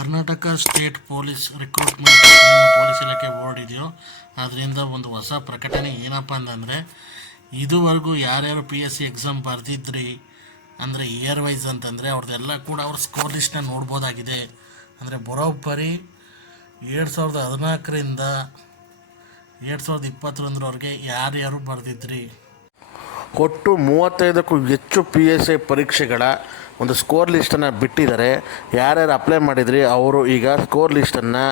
Karnataka state police recruitment ಏನು police ಇಲಾಖೆ board ಇದೆಯೋ ಅದರಿಂದ ಒಂದು ಹೊಸ ಪ್ರಕಟಣೆ ಏನಪ್ಪ ಅಂತಂದರೆ, ಇದುವರೆಗೂ ಯಾರ್ಯಾರು PSC ಎಕ್ಸಾಮ್ ಬರೆದಿದ್ರಿ ಅಂದರೆ ಇಯರ್ ವೈಸ್ ಅಂತಂದರೆ ಅವ್ರದ್ದೆಲ್ಲ ಕೂಡ ಅವ್ರ ಸ್ಕೋರ್ ಲಿಸ್ಟನ್ನ ನೋಡ್ಬೋದಾಗಿದೆ. ಅಂದರೆ ಬರೋಬ್ಬರಿ 2014ರಿಂದ 2021ರವರೆಗೆ ಯಾರ್ಯಾರು ಬರೆದಿದ್ರಿ, ಒಟ್ಟು 35ಕ್ಕೂ ಹೆಚ್ಚು PSI ಪರೀಕ್ಷೆಗಳ ಒಂದು ಸ್ಕೋರ್ ಲಿಸ್ಟನ್ನು ಬಿಟ್ಟಿದ್ದಾರೆ. ಯಾರ್ಯಾರು ಅಪ್ಲೈ ಮಾಡಿದ್ರಿ ಅವರು ಈಗ ಸ್ಕೋರ್ ಲಿಸ್ಟನ್ನು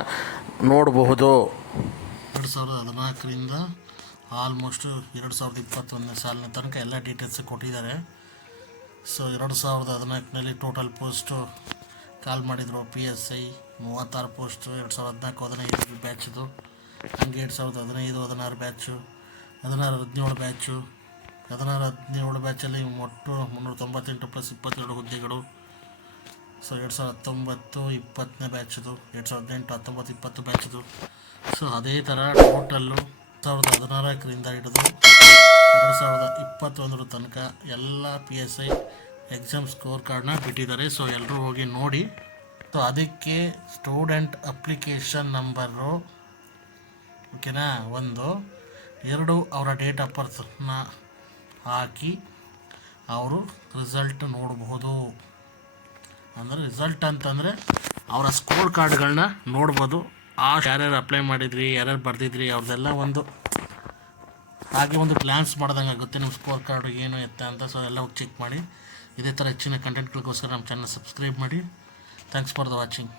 ನೋಡಬಹುದು. 2014ರಿಂದ ಆಲ್ಮೋಸ್ಟ್ 2021 ಸಾಲಿನ ತನಕ ಎಲ್ಲ ಡೀಟೇಲ್ಸ್ ಕೊಟ್ಟಿದ್ದಾರೆ. ಸೊ 2014ನಲ್ಲಿ ಟೋಟಲ್ ಪೋಸ್ಟು ಕಾಲ್ ಮಾಡಿದರು PSI 36 ಪೋಸ್ಟು. 2014-15 ಬ್ಯಾಚ್ದು, ಹಂಗೆ 2015-16 ಬ್ಯಾಚು, 16-17 ಬ್ಯಾಚು, 16-17 ಬ್ಯಾಚಲ್ಲಿ ಒಟ್ಟು 398 + 22 ಹುದ್ದೆಗಳು. ಸೊ 2019-20 ಬ್ಯಾಚದು, 2018-19-20 ಬ್ಯಾಚದು. ಸೊ ಅದೇ ಥರ ಟೋಟಲ್ಲು 2016ರಿಂದ ಹಿಡಿದು 2021 ತನಕ ಎಲ್ಲ PSI ಎಕ್ಸಾಮ್ ಸ್ಕೋರ್ ಕಾರ್ಡ್ನ ಬಿಟ್ಟಿದ್ದಾರೆ. ಸೊ ಎಲ್ಲರೂ ಹೋಗಿ ನೋಡಿ. ಸೊ ಅದಕ್ಕೆ ಸ್ಟೂಡೆಂಟ್ ಅಪ್ಲಿಕೇಶನ್ ನಂಬರು, ಓಕೆನಾ, 1, 2 ಅವರ ಡೇಟ್ ಆಫ್ ಬರ್ತ್ನ ಹಾಕಿ ಅವರು ರಿಸಲ್ಟ್ ನೋಡಬಹುದು. ಅಂದರೆ ರಿಸಲ್ಟ್ ಅಂತಂದರೆ ಅವರ ಸ್ಕೋರ್ ಕಾರ್ಡ್ಗಳನ್ನ ನೋಡ್ಬೋದು. ಯಾರ್ಯಾರು ಅಪ್ಲೈ ಮಾಡಿದ್ರಿ, ಯಾರ್ಯಾರು ಬರೆದಿದ್ರಿ ಅವ್ರದ್ದೆಲ್ಲ ಒಂದು ಹಾಗೆ ಒಂದು ಗ್ಲಾನ್ಸ್ ಮಾಡ್ದಂಗೆ ಆಗುತ್ತೆ ನಿಮ್ಮ ಸ್ಕೋರ್ ಕಾರ್ಡು ಏನು ಎತ್ತ ಅಂತ. ಸೊ ಎಲ್ಲ ಹೋಗಿ ಚೆಕ್ ಮಾಡಿ. ಇದೇ ಥರ ಹೆಚ್ಚಿನ ಕಂಟೆಂಟ್ಗಳಿಗೋಸ್ಕರ ನಮ್ಮ ಚಾನಲ್ ಸಬ್ಸ್ಕ್ರೈಬ್ ಮಾಡಿ. Thanks for the watching.